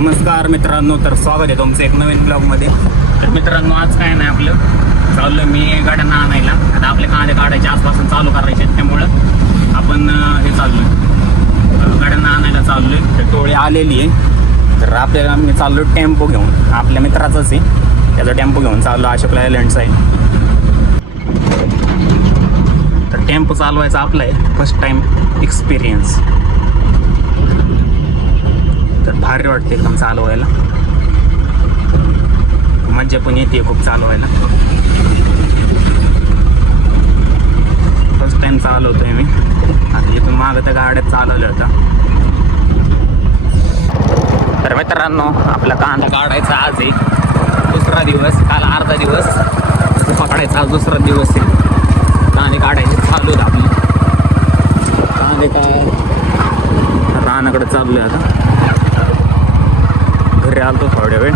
नमस्कार मित्रांनो, तर स्वागत आहे तुमचं एक नवीन ब्लॉगमध्ये. तर मित्रांनो, आज काय नाही, आपलं चाललं मी गाड्यांना आणायला. आता आपले कांदे काढायचे आसपासून चालू करायचे, त्यामुळं आपण हे चाललोय गाड्यांना आणायला चाललोय. तर टोळी आलेली आहे. तर आपल्याला मी चाललो टेम्पो घेऊन, आपल्या मित्राचाच आहे, त्याचा टेम्पो घेऊन चाललो. अशोक लायलंडचा आहे. तर टेम्पो चालवायचा आपला आहे फर्स्ट टाइम एक्सपिरियन्स. तर भारी वाटते एकदम चालवायला, मज्जा पण येते खूप चालवायला. फर्स्ट टाइम चालवतोय मी. आता इथून मागं त्या गाड्यात चालवल्या होत्या. तर मित्रांनो, आपला कांदा काढायचा आज आहे दुसरा दिवस. काल अर्धा दिवस पकडायचा, आज दुसरा दिवस आहे. कांदे काढायचे चालू आहेत आपले. कांदे काय रानाकडे चाललोय. आता घरी आलतो थोड्या वेळ,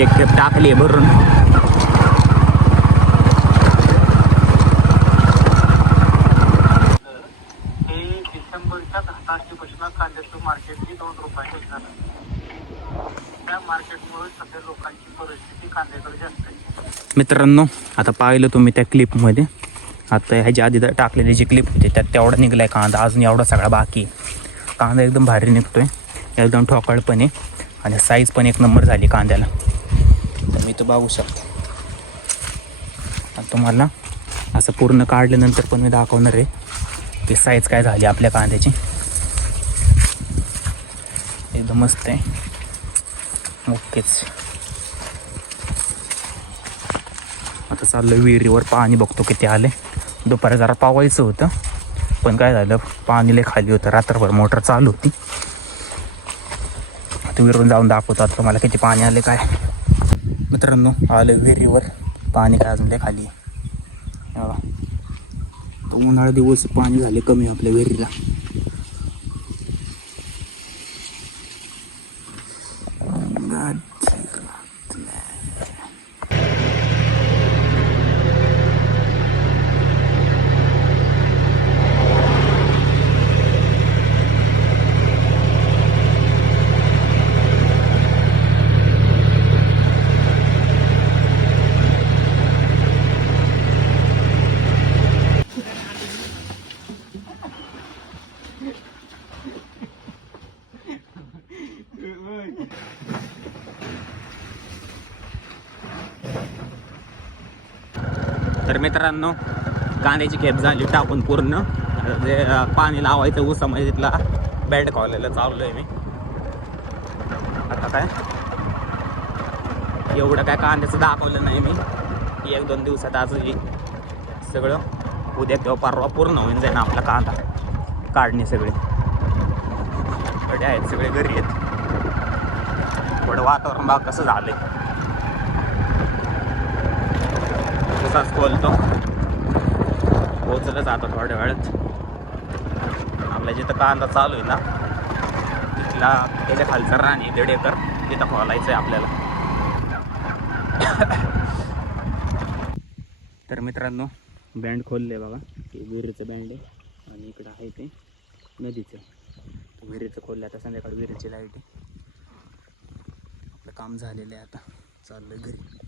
एक खेप टाकली आहे भरून. हे डिसेंबरच्या 10 तारखेपासून कांद्याचं मार्केट हे 2 रुपयाने झालं. त्या मार्केटमुळे सध्या लोकांची परिस्थिती कांद्याकडे जास्त आहे. मित्रांनो, आता पाहिलं तुम्ही त्या क्लिपमध्ये, आता ह्याच्या आधी टाकलेली जी क्लिप होती त्यात तेवढा निघलाय कांदा, अजून एवढा सगळा बाकी. कांदा एकदम भारी निघतोय, एकदम ठोकळपणे, आणि साईज पण एक नंबर झाली कांद्याला. तर मी तर बघू शकतो. आणि तुम्हाला असं पूर्ण काढल्यानंतर पण मी दाखवणार आहे की साईज काय झाली आपल्या कांद्याची. एकदम मस्त आहे, ओकेच. आता चाललं विहिरीवर, पाणी बघतो किती आले. दुपारी जरा पावायचं होतं, पण काय झालं, पाणी लय खाली होतं. रात्रभर मोटर चालू होती. आता विहिरीवर जाऊन दाखवतो आता तुम्हाला किती पाणी आले काय. मित्रांनो, आलं विहिरीवर, पाणी काय अजून लय खाली आहे. तो उन्हाळा दिवस पाणी झाले कमी आपल्या विहिरीला. तर मित्रांनो, कांद्याची खेप झाली टाकून पूर्ण. जे पाणी लावायचं ऊसामध्ये तिथला बेल्ट कॉलेला चाललो आहे मी. आता काय एवढं काय कांद्याचं दाखवलं नाही मी. 1-2 दिवसात आज सगळं, उद्या किंवा परवा पूर्ण होऊन जाईल आपला कांदा काढणे. सगळे कडे आहेत, सगळे घरी आहेत. थोडं वातावरण बघ कसं झालंय. तसाच खोलतो, पोचलं जातो थोड्या वेळात. आपल्या जिथं कांदा चालू आहे ना, तिथला त्याच्या खालचं रान आहे 1.5 एकर, तिथं खोलायचं आहे आपल्याला. तर मित्रांनो, बँड खोलले बघा. हे विहिरीचं बँड आहे, आणि इकडं आहे ते नदीचं. विहिरीचं खोललं. आता संध्याकाळी विहिरीची लाईट आहे. आपलं काम झालेलं आहे, आता चाललं घरी.